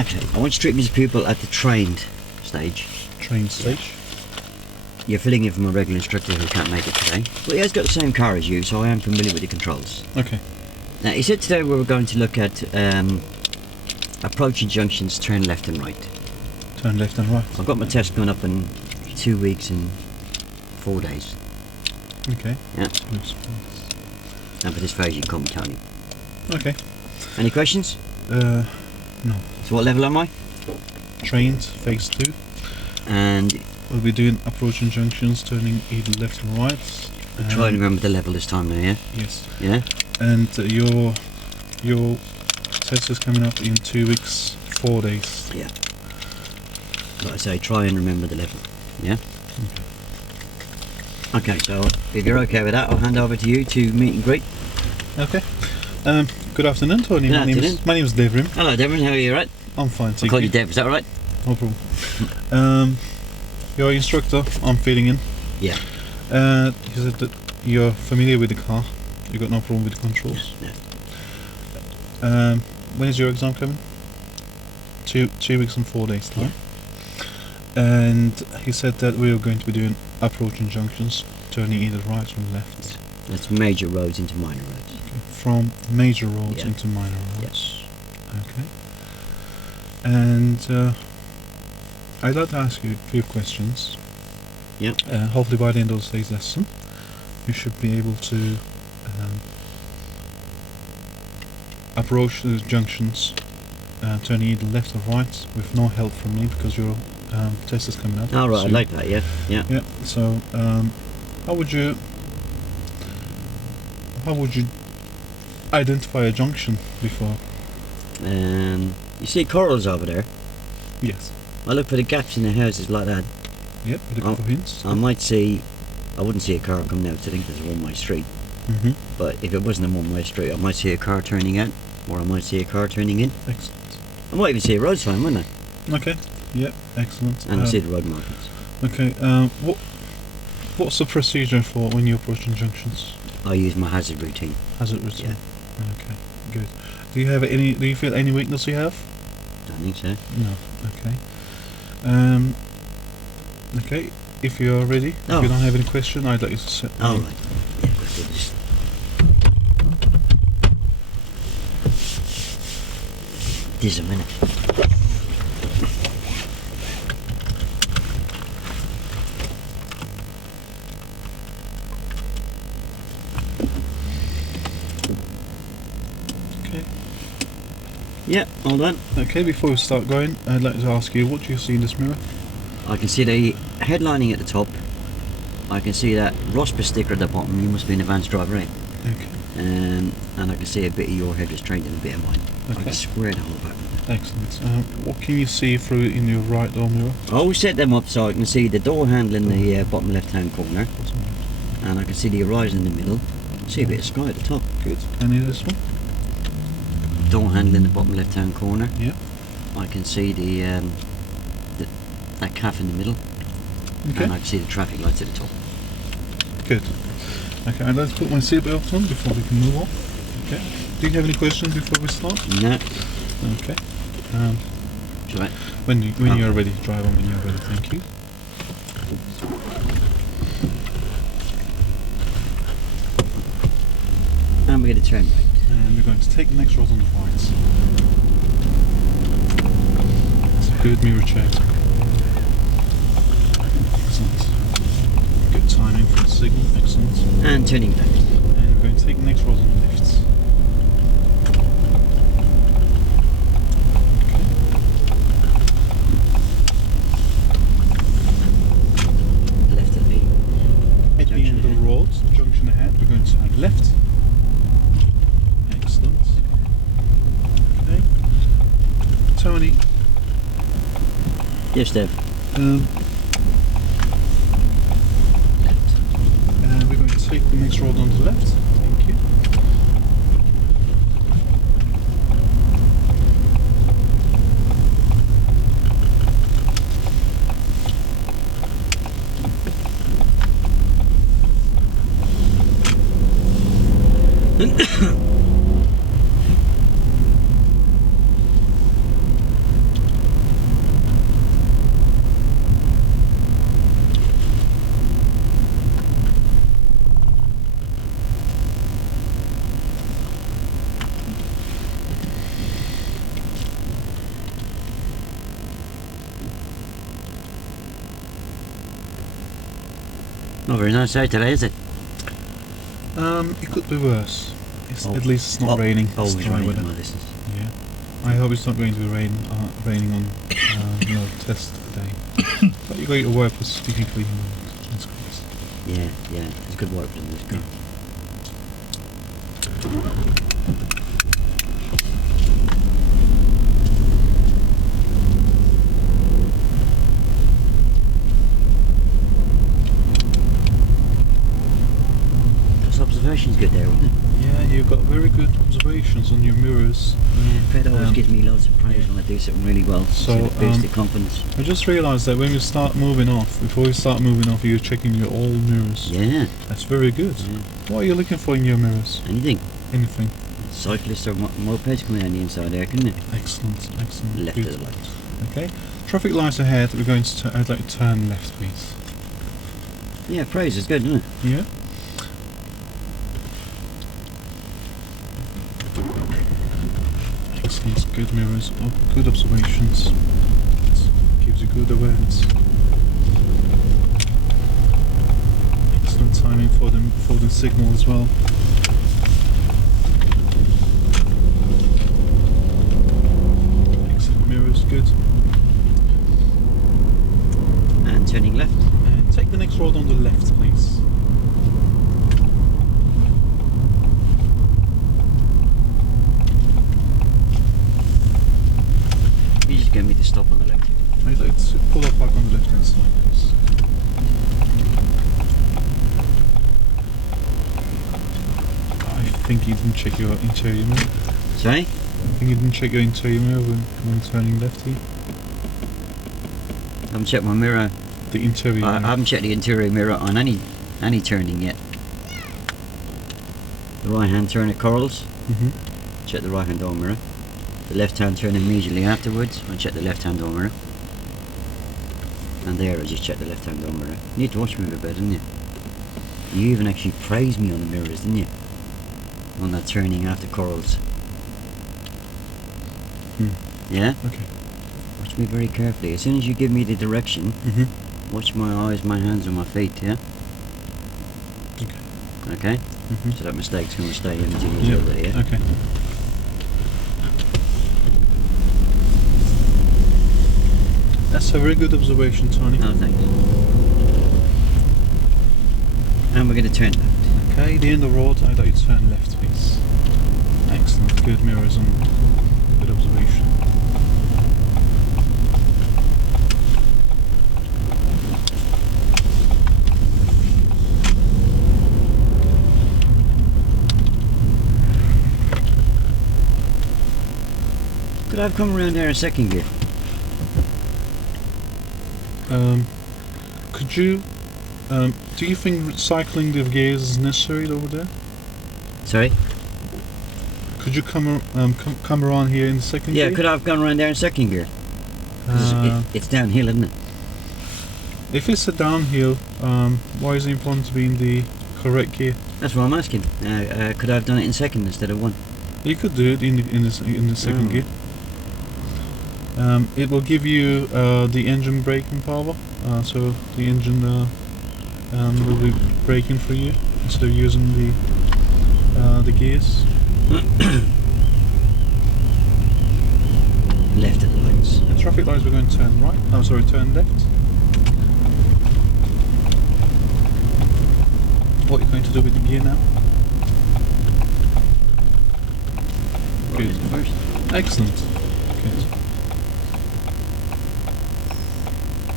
Okay, I want you to treat me as a pupil at the trained stage. Trained stage. You're filling in from a regular instructor who can't make it today. Well, he has got the same car as you, so I am familiar with the controls. Okay. Now, he said today we were going to look at approaching junctions, turn left and right. Turn left and right. I've got my test coming up in 2 weeks and 4 days. Okay. Yeah. And for this phase, you can call me Tony. Okay. Any questions? No. So what level am I? Trained, phase 2. And We'll be doing approaching junctions, turning either left or right. try and remember the level this time now, yeah? Yes. Yeah? And your test is coming up in 2 weeks, 4 days. Yeah. Like I say, try and remember the level. Yeah? Okay, so if you're okay with that, I'll hand over to you to meet and greet. Okay. Good afternoon, Tony. Good afternoon. My name is Dervim. Hello, Dervim. How are you, right? I'm fine, I'll thank call you. you Dev, is that all right? No problem. Your instructor, I'm filling in. Yeah. He said that you're familiar with the car. You got no problem with the controls. No. When is your exam coming? 2 weeks and 4 days time. And he said that we are going to be doing approaching junctions, turning either right or left. That's major roads into minor roads. Okay. From major roads Yeah. into minor roads. Okay. And I'd like to ask you a few questions. Yeah. Hopefully by the end of today's lesson, you should be able to approach the junctions, turning either left or right with no help from me because your test is coming up. All right, I soon. like that, yeah. Yeah. Yeah. So, how would you identify a junction before? You see corals over there? Yes. I look for the gaps in the houses like that. Yep. With a couple of hints. I might see, I wouldn't see a car coming out, I think there's a one-way street. Mm-hmm. But if it wasn't a one-way street, I might see a car turning out, or I might see a car turning in. Excellent. I might even see a road sign, wouldn't I? Okay. Yep. Excellent. And I see the road markings. Okay. What's the procedure for when you're approaching junctions? I use my hazard routine. Hazard routine. Yeah. Okay. Good. Do you feel any weakness you have? Don't think so. No. Okay. Okay. If you're ready, Oh. if you don't have any question, I'd like you to set. All right. Yeah, let's do this. This is a minute. Okay. Yeah, all done. Okay. Before we start going, I'd like to ask you, what do you see in this mirror? I can see the headlining at the top. I can see that ROSPA sticker at the bottom. You must be an advanced driver, right? Okay. And I can see a bit of your head restraint and a bit of mine. I Okay. can square the whole back. Excellent. What can you see through in your right door mirror? I always set them up so I can see the door handle in the bottom left-hand corner, and I can see the horizon in the middle. See a bit of sky at the top. Good. And in this one? Door handle in the bottom left-hand corner. Yeah. I can see that calf in the middle, Okay. and I can see the traffic lights at the top. Good. Okay, I'd like to put my seatbelt on before we can move on. Okay. Do you have any questions before we start? No, Okay. it's right. When you're ready, drive on when you're ready. Thank you. And we're going to turn right. And we're going to take the next road on the right. It's a good mirror check. Excellent. Good timing for the signal. Excellent. And turning left. And we're going to take the next road on the left. Left at the At the end of the road, junction ahead, we're going to turn left. Excellent. Okay. Tony, Yes, Dev. left. We're going to take the next road on the left. Thank you. Not very nice out today, is it? It could be worse. Oh. At least it's not raining. Oh, It's it's dry raining. weather. Oh, this is. Yeah. I hope it's not going to be raining on your test today. But you got your wipers, you can clean them. That's good. Yeah, yeah. There's good wipers in this car. Those observations good there, wasn't it? Yeah, you've got very good observations on your mirrors. Yeah, Fred always gives me loads of praise when I do something really well. So, to boost the confidence. I just realised that when you start moving off, before you start moving off, you're checking your old mirrors. Yeah. That's very good. Yeah. What are you looking for in your mirrors? Anything. Anything. Cyclists or mopeds coming down the inside there, couldn't it? Excellent, excellent. Left Good. of the lights. Okay. Traffic lights ahead. We're going to. I'd like to turn left, please. Yeah, praise is good, isn't it? Yeah. Excellent. Good mirrors. Good observations. Gives you good awareness. Excellent timing for the signal as well. Excellent mirrors. Good. And turning left. And take the next road on the left, please. You just get me to stop on the left. I'd like to pull up back on the left hand side, please. I think you didn't check your interior mirror. Sorry? I think you didn't check your interior mirror when turning left here. I haven't checked my mirror. The interior I mirror. haven't checked the interior mirror on any turning yet. The right hand turn at Corals. Check the right hand door mirror. The left hand turn immediately afterwards. I check the left hand door mirror. And there I just check the left hand door mirror. You need to watch me a bit better, didn't you? You even actually praised me on the mirrors, didn't you? On that turning after Corals. Yeah? Okay. Watch me very carefully. As soon as you give me the direction, watch my eyes, my hands and my feet, yeah? Okay. Okay? So that mistake's going to stay in until you're over there, yeah? Okay. That's a very good observation, Tony. Oh, thanks. And we're going to turn left. Okay, the end of the road, I'd like you to turn left, please. Excellent, good mirrors and good observation. Could I have come around there in second gear? Could you, do you think cycling the gears is necessary over there? Sorry? Could you come around here in the second gear? Yeah, could I have gone around there in second gear? 'Cause it's downhill, isn't it? If it's a downhill, why is it important to be in the correct gear? That's what I'm asking. Could I have done it in second instead of one? You could do it in the second gear. It will give you the engine braking power, so the engine will be braking for you instead of using the gears. Left at the lights. The traffic lights, we're going to turn right. Oh, sorry, turn left. What are you going to do with the gear now? Right is first. Excellent. Good.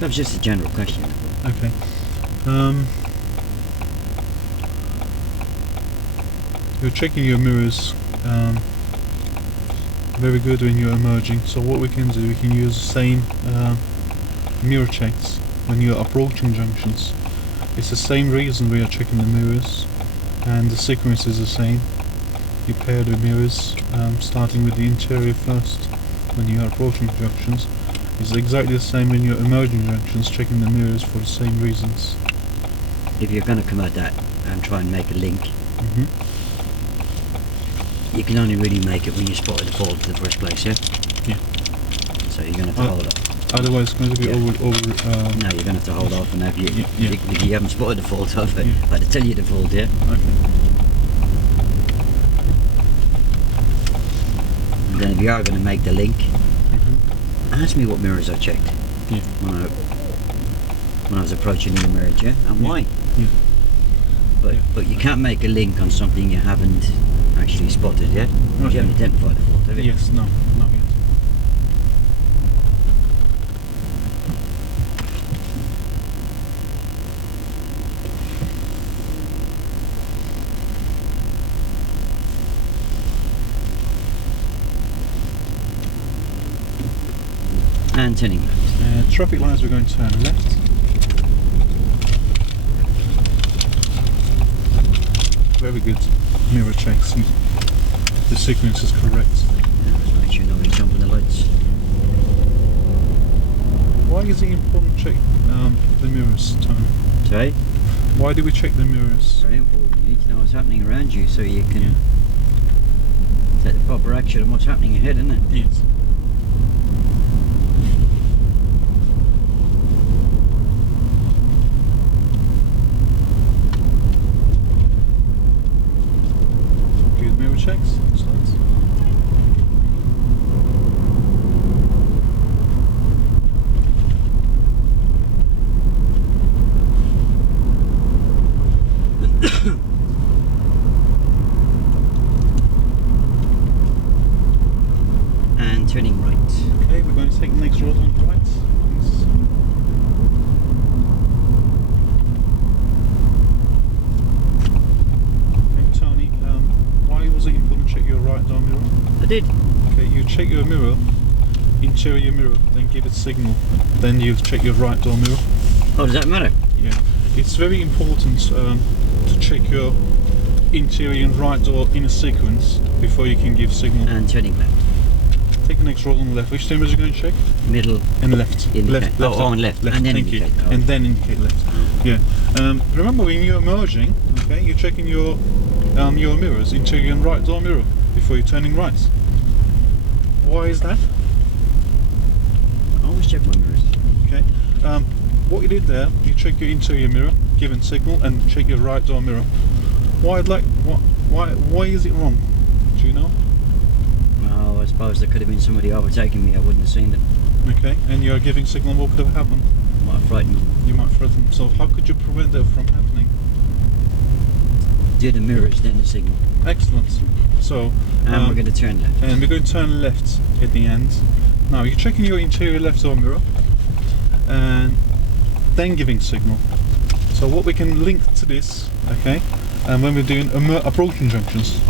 That was just a general question. Okay. You're checking your mirrors. Very good when you're emerging. So what we can do, we can use the same mirror checks when you're approaching junctions. It's the same reason we are checking the mirrors, and the sequence is the same. You pair the mirrors, starting with the interior first when you are approaching junctions. It's exactly the same when you're emerging junctions, checking the mirrors for the same reasons. If you're going to come at that and try and make a link, you can only really make it when you spotted the fault in the first place, yeah? Yeah. So you're going to have to hold up. Otherwise, it's going to be Yeah. over. No, you're going to have to hold off and have you. Yeah. You haven't spotted the fault. I've Yeah. had to tell you the fault, yeah. Okay. And then if you are going to make the link, Mm-hmm. ask me what mirrors I checked Yeah. when I was approaching the mirrors, yeah, and why. Yeah. But you can't make a link on something you haven't actually spotted, yeah. Okay. You haven't identified the fault, have you? Yes. No. Not yet. And turning left. Traffic lights, we're going to turn left. Very good mirror checks. The sequence is correct. Just make sure nobody's jumping the lights. Why is it important to check the mirrors, Tony? Sorry? Why do we check the mirrors? Very important. You need to know what's happening around you so you can take the proper action on what's happening ahead, isn't it? Yes. Good mirror checks. Excellent. And turning right. Okay, we're going to take the next road on the right. Please. Okay, Tony, why was it important to check your right door mirror? I did. Okay, you check your mirror, interior mirror, then give it signal. Then you check your right door mirror. Oh, does that matter? Yeah, it's very important to check your interior and right door in a sequence before you can give signal. And turning left. Take the next road on the left. Which timber is it going to check? Middle. And left. Indicate. Left. Oh, and left. Left. And then Thank indicate. you. Oh. And then indicate left. Yeah. Remember when you're merging, okay, you're checking your mirrors, interior and right door mirror, before you're turning right. Why is that? I always check my mirrors. Okay. What you did there, you check your interior mirror, given signal, and check your right door mirror. Why is it wrong? Do you know? Oh, I suppose there could have been somebody overtaking me. I wouldn't have seen them. Okay. And you're giving signal. What could have happened? Might have frightened them. You might threaten them. So how could you prevent that from happening? Do the mirrors, then the signal. Excellent. So. And we're going to turn left. And we're going to turn left at the end. Now you're checking your interior left door mirror and then giving signal. So what we can link to this, okay, and when we're doing approaching junctions,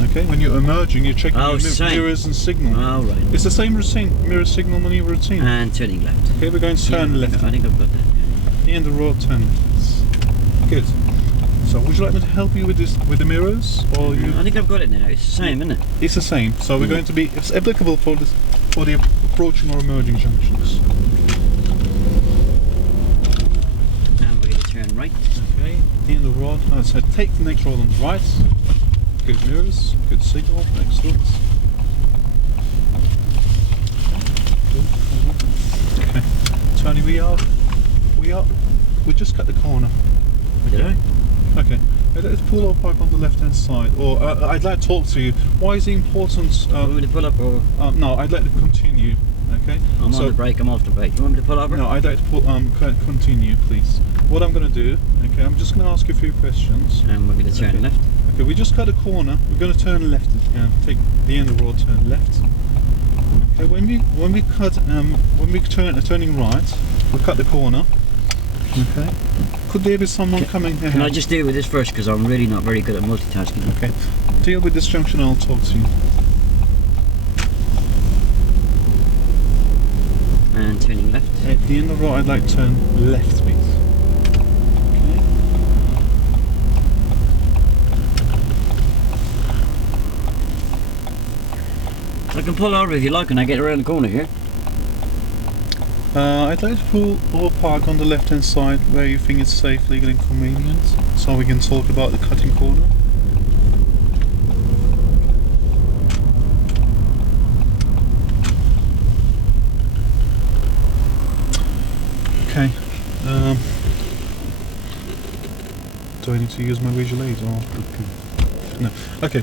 okay, when you're emerging, you're checking your mirrors and signal. Oh, right. It's the same routine, mirror signal maneuver routine. And turning left. Okay, we're going to turn left. I think I've got that. At the end of the road, turn left. Good. So would you like me to help you with this, with the mirrors, or you? I think I've got it now. It's the same, isn't it? It's the same. So we're going to be, it's applicable for this, for the approaching or emerging junctions. And we're going to turn right. Okay, at the end of the road. So take the next road on the right. Good mirrors, good signal, excellent. Okay, Tony, we just cut the corner. Did I? Okay, let's pull over park on the left hand side, or I'd like to talk to you. Why is it important? Want me to pull up or? No, I'd like to continue. Okay. I'm on the brake. I'm off the brake. You want me to pull over? No, I'd like to pull, continue, please. What I'm going to do, okay, I'm just going to ask you a few questions. And we're going to turn left. Okay, we just cut a corner. We're going to turn left. Take the end of the road, turn left. Okay, when we turning right, we cut the corner. Okay. Could there be someone coming here? Can I just deal with this first, because I'm really not very good at multitasking. Okay. Deal with this junction. I'll talk to you. And turning left. At the end of the road, I'd like to turn left, please. I can pull over if you like when I get around the corner here. I'd like to pull over park on the left hand side where you think it's safe, legal and convenient, so we can talk about the cutting corner. need to use my visual aid or... Okay. No. Okay.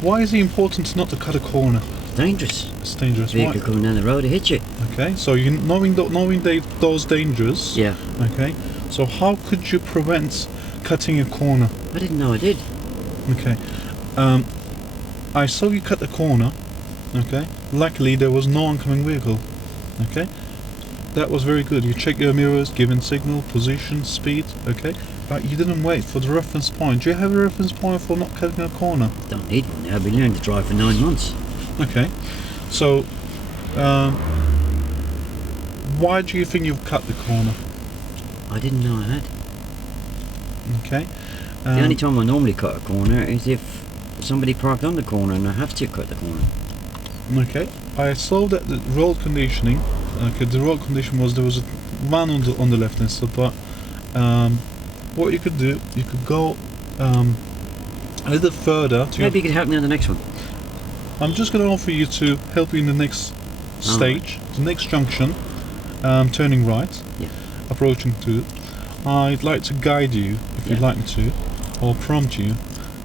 Why is it important not to cut a corner? Dangerous. It's dangerous. Vehicle Why? coming down the road to hit you. Okay, so you knowing those dangers. Yeah. Okay, so how could you prevent cutting a corner? I didn't know I did. Okay, I saw you cut the corner. Okay, luckily there was no oncoming vehicle. Okay, that was very good. You check your mirrors, given signal, position, speed. Okay, but you didn't wait for the reference point. Do you have a reference point for not cutting a corner? Don't need one now. I've been learning to drive for 9 months. Okay, so why do you think you've cut the corner? I didn't know I had. Okay. The only time I normally cut a corner is if somebody parked on the corner and I have to cut the corner. Okay. I saw that the road conditioning. Okay, the road condition was there was a van on the left hand side, but what you could do, you could go a little further. To Maybe you could help me on the next one. I'm just going to offer you to help you in the next stage, the next junction, turning right, Yeah. approaching to. I'd like to guide you, if you'd like me to, or prompt you.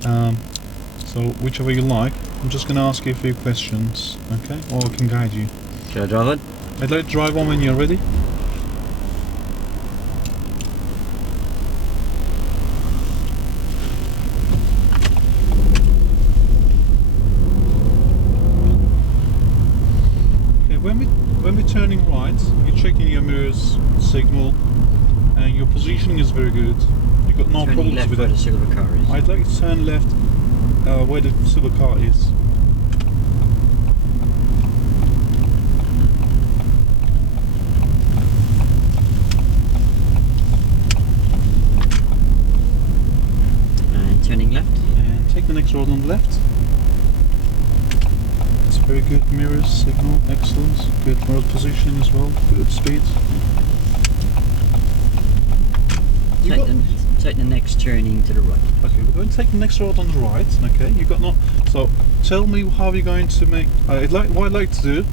So whichever you like. I'm just going to ask you a few questions, okay? Or I can guide you. Shall I drive on? I'd like to drive on when you're ready. When we're turning right, you're checking your mirrors, signal, and your positioning is very good. You've got no Turning problems left with where that. the silver car is. I'd like to turn left where the silver car is. And turning left. And take the next road on the left. It's very good mirrors, signal, excellent. Good road positioning as well, good speed. Take the next turning to the right. Okay, we're going to take the next road on the right. Okay, you got no. So tell me how you're going to make. What I'd like to do.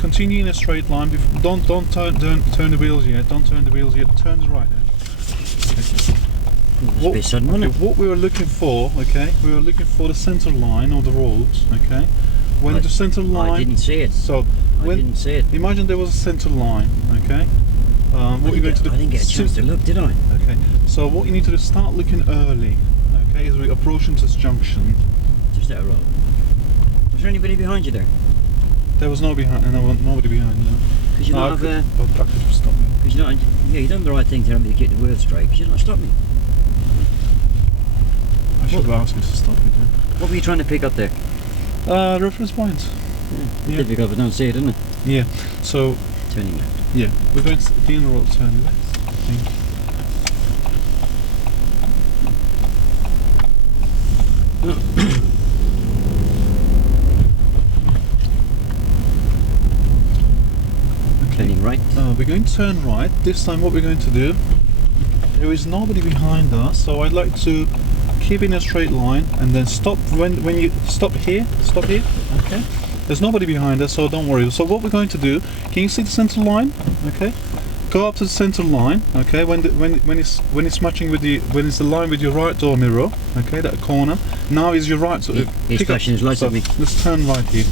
Continue in a straight line. Don't turn the wheels yet. Don't turn the wheels yet. Turn the right. What, a bit sudden, wasn't it? What we were looking for, okay, we were looking for the center line of the road, okay. When the center line, I didn't see it. So I didn't see it. Imagine there was a center line, okay. What you're going to do? I didn't get a chance to look, did I? Okay. So what you need to do is start looking early, okay, as we approach into this junction. Just out of road. Was there anybody behind you there? There was nobody behind, nobody behind you. Because you No, not have. I could have stopped you. Because you not. Yeah, you done the right thing to help me to keep the wheel straight. Because you not stopped me. I should have asked you to stop you there. What were you trying to pick up there? Reference points. Yeah. Did pick up, I don't see it, didn't it? Yeah. So Turning left. yeah, we're going to be in the road turning left. I think. Turning right. We're going to turn right. This time what we're going to do, there is nobody behind us, so I'd like to keep in a straight line and then stop when you stop here, okay? There's nobody behind us, so don't worry. So what we're going to do, can you see the center line? Okay? Go up to the center line, okay? When it's matching with when it's aligned with your right door mirror, okay, that corner. Now is your right, so He's flashing his lights at me. Let's turn right here.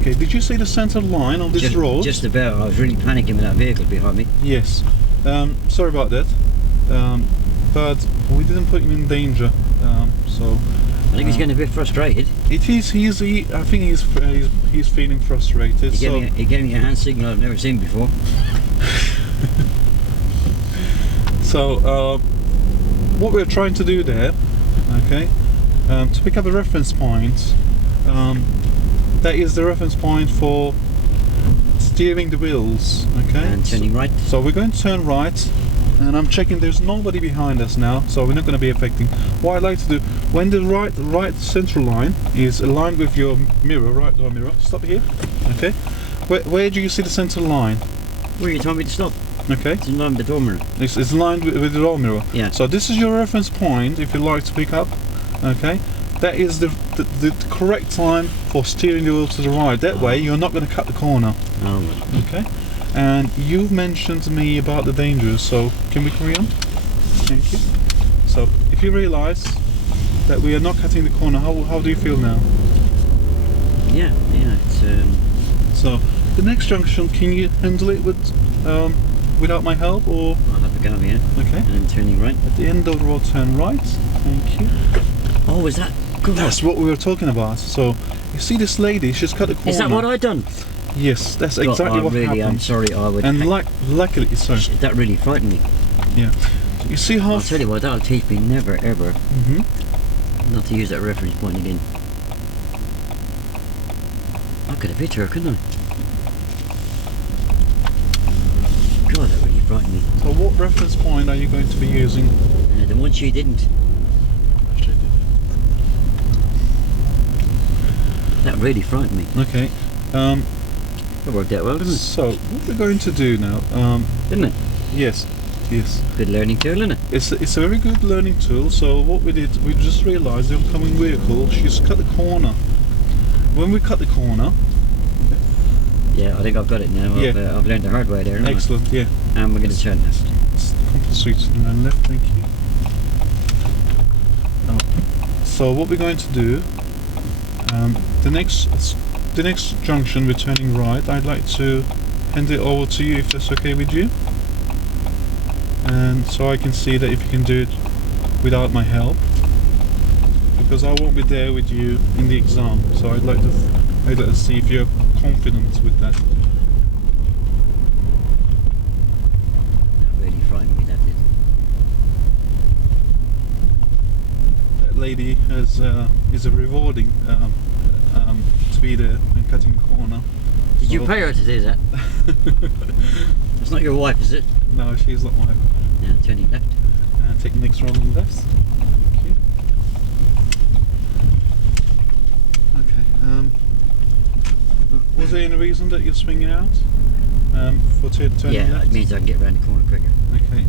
Okay, did you see the center line on this road? Just about. I was really panicking with that vehicle behind me. Yes. Sorry about that. But we didn't put him in danger. So I think he's getting a bit frustrated. it is. I think he's feeling frustrated. He gave me a hand signal I've never seen before. So what we're trying to do there, okay, to pick up a reference point. That is the reference point for steering the wheels, okay? And turning right. So we're going to turn right, and I'm checking there's nobody behind us now, so we're not going to be affecting. What I'd like to do, when the right central line is aligned with your mirror, right door mirror, stop here, okay? Where do you see the center line? Where you told me to stop? Okay. It's in line with the door mirror. It's aligned with the door mirror. Yeah. So this is your reference point if you like to pick up, okay? That is the correct time for steering the wheel to the right. That way you're not going to cut the corner. Oh, well. Okay. And you've mentioned to me about the dangers, so can we carry on? Thank you. So, if you realise that we are not cutting the corner, how do you feel now? Yeah, it's So, the next junction, can you handle it without my help, or? I'll have a go, yeah. Okay. And then turning right. At the end of the road, turn right. Thank you. Oh, is that good? That's what we were talking about. So, you see this lady, she's cut the corner. Is that what I done? Yes, that's exactly what happened. I'm sorry, I would. And luckily, sorry. That really frightened me. Yeah. You see how... I'll tell you what, that'll teach me never ever not to use that reference point again. I could have hit her, couldn't I? God, that really frightened me. So what reference point are you going to be using? The one she didn't. That really frightened me. Okay. It worked out well, didn't it? So, what we're going to do now... Didn't it? Yes. Yes. Good learning tool, isn't it? It's a very good learning tool. So what we did, we just realised the oncoming vehicle, she's cut the corner. When we cut the corner... Yeah, I think I've got it now. Yeah. I've learned the hard way there, haven't I? Excellent, yeah. And we're going to turn left. Compulsory to turn left, thank you. So what we're going to do, the next junction we're turning right. I'd like to hand it over to you if that's okay with you. And so I can see that if you can do it without my help, because I won't be there with you in the exam. So I'd like to see if you're confident with that. That really frightened me, that did. That lady is a rewarding to be there and cutting the corner. Did you pay her to do that? It's not your wife, is it? No, she's not my wife. Now turning left. And take the next round on the left. Thank you. Okay. Was there any reason that you're swinging out? For turning Yeah, left? it means I can get around the corner quicker. Okay.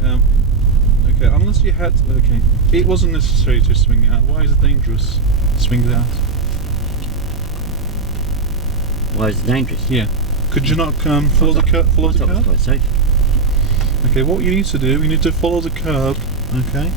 Okay. Unless you had. Okay. It wasn't necessary to swing out. Why is it dangerous? Swing out. Why is it dangerous? Yeah. Could you not follow the curb? Follow the I thought it was curb. quite safe. Okay. What you need to do, you need to follow the curb. Okay.